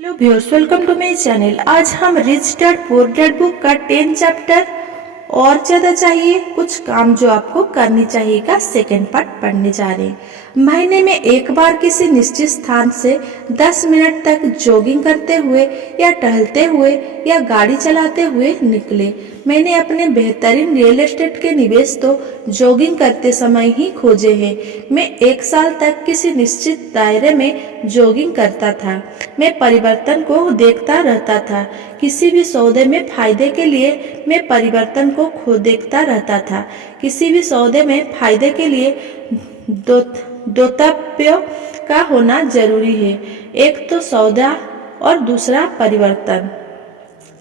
Hello viewers, welcome to my channel. आज हम Rich Dad Poor Dad book का 10 chapter और ज्यादा चाहिए कुछ काम जो आपको करनी चाहिए का सेकेंड पार्ट पढ़ने जा रहे हैं। महीने में एक बार किसी निश्चित स्थान से 10 मिनट तक जॉगिंग करते हुए या टहलते हुए या गाड़ी चलाते हुए निकले। मैंने अपने बेहतरीन रियल एस्टेट के निवेश तो जॉगिंग करते समय ही खोजे हैं। मैं 1 साल तक किसी निश्चित दायरे में जॉगिंग करता था। मैं परिवर्तन को देखता रहता था। किसी भी सौदे में फायदे के लिए मैं परिवर्तन को देखता रहता था। किसी भी सौदे में फायदे के लिए दोतव्य का होना जरूरी है। एक तो सौदा और दूसरा परिवर्तन।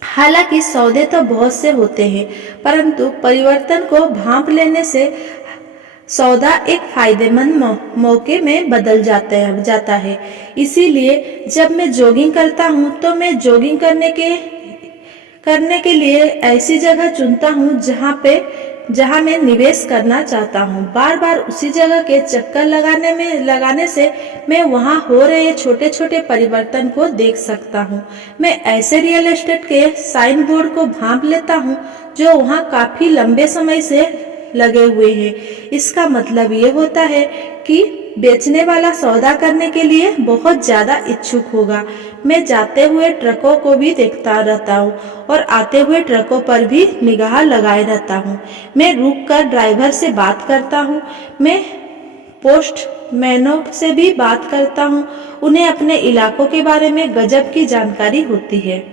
हालांकि सौदे तो बहुत से होते हैं, परंतु परिवर्तन को भांप लेने से सौदा एक फायदेमंद मौके में बदल जाता है। इसीलिए जब मैं जॉगिंग करता हूँ तो मैं जॉगिंग करने के लिए ऐसी जगह चुनता हूँ जहाँ मैं निवेश करना चाहता हूँ। बार बार उसी जगह के चक्कर लगाने से मैं वहाँ हो रहे छोटे छोटे परिवर्तन को देख सकता हूँ। मैं ऐसे रियल एस्टेट के साइन बोर्ड को भांप लेता हूँ जो वहाँ काफी लंबे समय से लगे हुए हैं। इसका मतलब ये होता है कि बेचने वाला सौदा करने के लिए बहुत ज्यादा इच्छुक होगा। मैं जाते हुए ट्रकों को भी देखता रहता हूँ और आते हुए ट्रकों पर भी निगाह लगाए रहता हूँ। मैं रुककर ड्राइवर से बात करता हूँ। मैं पोस्टमैनों से भी बात करता हूँ। उन्हें अपने इलाकों के बारे में गजब की जानकारी होती है।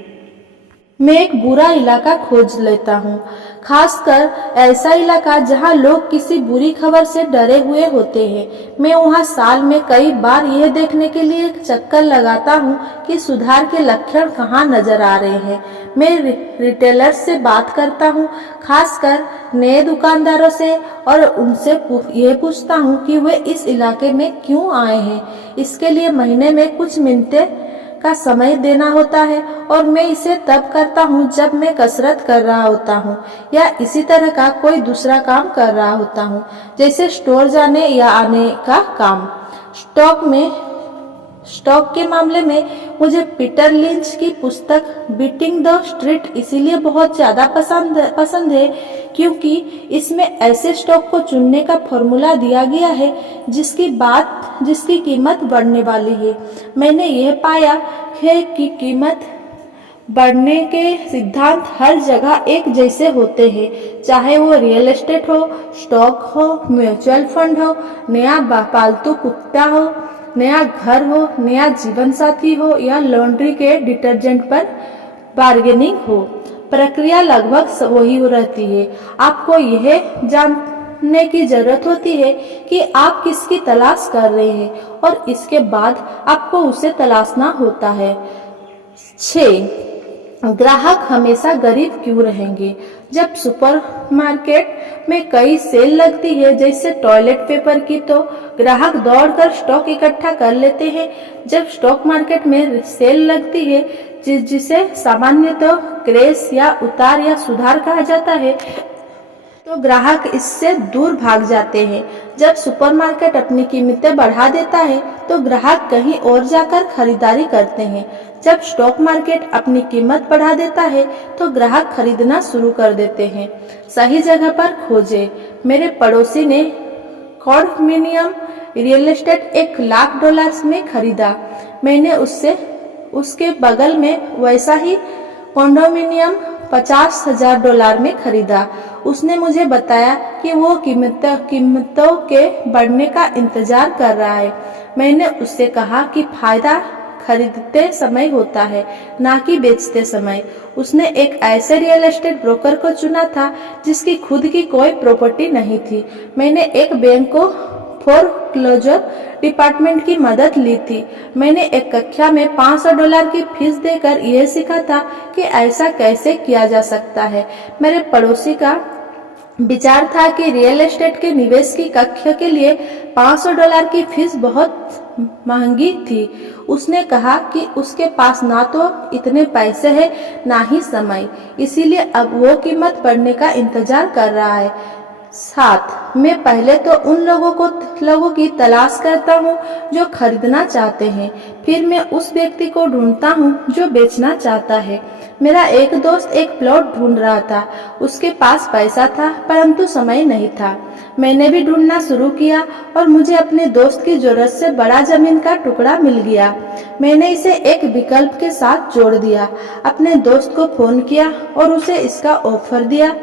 मैं एक बुरा इलाका खोज लेता हूँ, खासकर ऐसा इलाका जहाँ लोग किसी बुरी खबर से डरे हुए होते हैं। मैं वहाँ साल में कई बार यह देखने के लिए चक्कर लगाता हूँ कि सुधार के लक्षण कहाँ नजर आ रहे हैं। मैं रिटेलर्स से बात करता हूँ, खासकर नए दुकानदारों से, और उनसे यह पूछता हूँ कि वे इस इलाके में क्यों आए हैं। इसके लिए महीने में कुछ मिनटें का समय देना होता है और मैं इसे तब करता हूँ जब मैं कसरत कर रहा होता हूँ या इसी तरह का कोई दूसरा काम कर रहा होता हूँ, जैसे स्टोर जाने या आने का काम। स्टॉक के मामले में मुझे पीटर लिंच की पुस्तक बीटिंग द स्ट्रीट इसीलिए बहुत ज्यादा पसंद है क्योंकि इसमें ऐसे स्टॉक को चुनने का फॉर्मूला दिया गया है जिसकी कीमत बढ़ने वाली है। मैंने यह पाया है कि कीमत बढ़ने के सिद्धांत हर जगह एक जैसे होते हैं, चाहे वो रियल एस्टेट हो, स्टॉक हो, म्यूचुअल फंड हो, नया पालतू कुत्ता हो, नया घर हो, नया जीवन साथी हो या लॉन्ड्री के डिटर्जेंट पर बार्गेनिंग हो। प्रक्रिया लगभग वही रहती है। आपको यह जानने की जरूरत होती है कि आप किसकी तलाश कर रहे हैं और इसके बाद आपको उसे तलाशना होता है। 6. ग्राहक हमेशा गरीब क्यों रहेंगे? जब सुपरमार्केट में कई सेल लगती है, जैसे टॉयलेट पेपर की, तो ग्राहक दौड़कर स्टॉक इकट्ठा कर लेते हैं। जब स्टॉक मार्केट में सेल लगती है, जिसे सामान्यतः क्रैश या उतार या सुधार कहा जाता है, तो ग्राहक इससे दूर भाग जाते हैं। जब सुपरमार्केट अपनी कीमतें बढ़ा देता है तो ग्राहक कहीं और जाकर खरीदारी करते हैं। जब स्टॉक मार्केट अपनी कीमत बढ़ा देता है तो ग्राहक खरीदना शुरू कर देते हैं। सही जगह पर खोजें। मेरे पड़ोसी ने कॉन्डोमिनियम रियल एस्टेट $1,00,000 में खरीदा। मैंने उसके बगल में वैसा ही कॉन्डोमिनियम $50,000 में खरीदा। उसने मुझे बताया कि वो कीमतों के बढ़ने का इंतजार कर रहा है। मैंने उससे कहा कि फायदा खरीदते समय होता है, ना कि बेचते समय। उसने एक ऐसे रियल एस्टेट ब्रोकर को चुना था जिसकी खुद की कोई प्रॉपर्टी नहीं थी। मैंने एक बैंक को फोरक्लोजर डिपार्टमेंट की मदद ली थी। मैंने एक कक्षा में $500 की फीस देकर यह सीखा था कि ऐसा कैसे किया जा सकता है। मेरे पड़ोसी का विचार था कि रियल एस्टेट के निवेश की कक्षा के लिए $500 की फीस बहुत महंगी थी। उसने कहा कि उसके पास ना तो इतने पैसे हैं ना ही समय, इसीलिए अब वो कीमत बढ़ने का इंतजार कर रहा है। 7, मैं पहले तो उन लोगों की तलाश करता हूँ जो खरीदना चाहते हैं, फिर मैं उस व्यक्ति को ढूंढता हूँ जो बेचना चाहता है। मेरा एक दोस्त एक प्लॉट ढूंढ रहा था। उसके पास पैसा था परंतु समय नहीं था। मैंने भी ढूंढना शुरू किया और मुझे अपने दोस्त की जरूरत से बड़ा जमीन का टुकड़ा मिल गया। मैंने इसे एक विकल्प के साथ जोड़ दिया, अपने दोस्त को फोन किया और उसे इसका ऑफर दिया।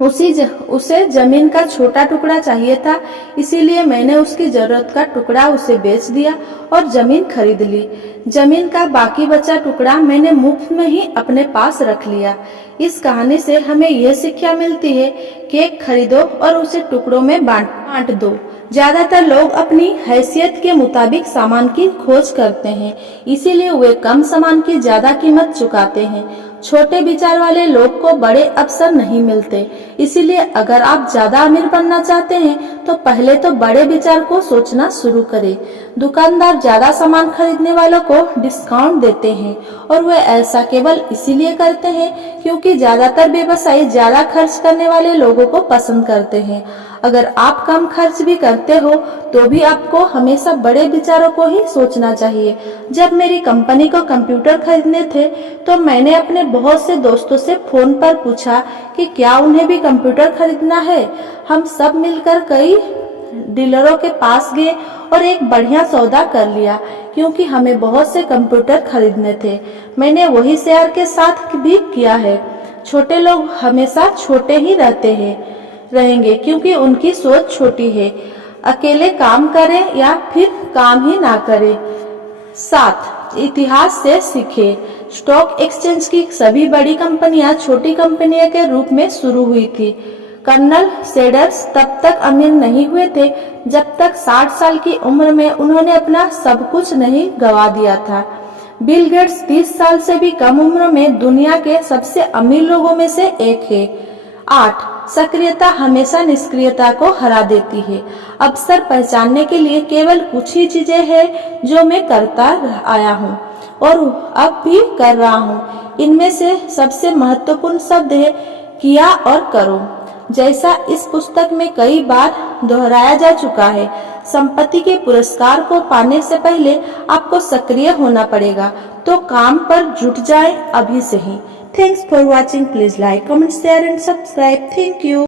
उसे जमीन का छोटा टुकड़ा चाहिए था, इसीलिए मैंने उसकी जरूरत का टुकड़ा उसे बेच दिया और जमीन खरीद ली। जमीन का बाकी बचा टुकड़ा मैंने मुफ्त में ही अपने पास रख लिया। इस कहानी से हमें यह शिक्षा मिलती है कि एक खरीदो और उसे टुकड़ों में बांट दो। ज्यादातर लोग अपनी हैसियत के मुताबिक सामान की खोज करते हैं, इसीलिए वे कम सामान की ज्यादा कीमत चुकाते हैं। छोटे विचार वाले लोग को बड़े अवसर नहीं मिलते, इसीलिए अगर आप ज्यादा अमीर बनना चाहते हैं तो पहले तो बड़े विचार को सोचना शुरू करें। दुकानदार ज्यादा सामान खरीदने वालों को डिस्काउंट देते हैं और वे ऐसा केवल इसीलिए करते हैं क्योंकि ज्यादातर व्यवसायी ज्यादा खर्च करने वाले लोगों को पसंद करते हैं। अगर आप कम खर्च भी करते हो तो भी आपको हमेशा बड़े विचारों को ही सोचना चाहिए। जब मेरी कंपनी को कंप्यूटर खरीदने थे तो मैंने अपने बहुत से दोस्तों से फोन पर पूछा कि क्या उन्हें भी कंप्यूटर खरीदना है। हम सब मिलकर कई डीलरों के पास गए और एक बढ़िया सौदा कर लिया क्योंकि हमें बहुत से कंप्यूटर खरीदने थे। मैंने वही शेयर के साथ भी किया है। छोटे लोग हमेशा छोटे ही रहेंगे क्योंकि उनकी सोच छोटी है। अकेले काम करें या फिर काम ही ना करें। 7, इतिहास से सीखें। स्टॉक एक्सचेंज की सभी बड़ी कंपनियां छोटी कंपनियों के रूप में शुरू हुई थी। कर्नल सैंडर्स तब तक अमीर नहीं हुए थे जब तक 60 साल की उम्र में उन्होंने अपना सब कुछ नहीं गंवा दिया था। बिल गेट्स 30 साल से भी कम उम्र में दुनिया के सबसे अमीर लोगों में से एक है। 8, सक्रियता हमेशा निष्क्रियता को हरा देती है। अवसर पहचानने के लिए केवल कुछ ही चीजें हैं जो मैं करता आया हूँ और अब भी कर रहा हूँ। इनमें से सबसे महत्वपूर्ण शब्द है किया और करो। जैसा इस पुस्तक में कई बार दोहराया जा चुका है, संपत्ति के पुरस्कार को पाने से पहले आपको सक्रिय होना पड़ेगा, तो काम पर जुट जाएं अभी से ही। Thanks for watching. Please like, comment, share and subscribe. Thank you.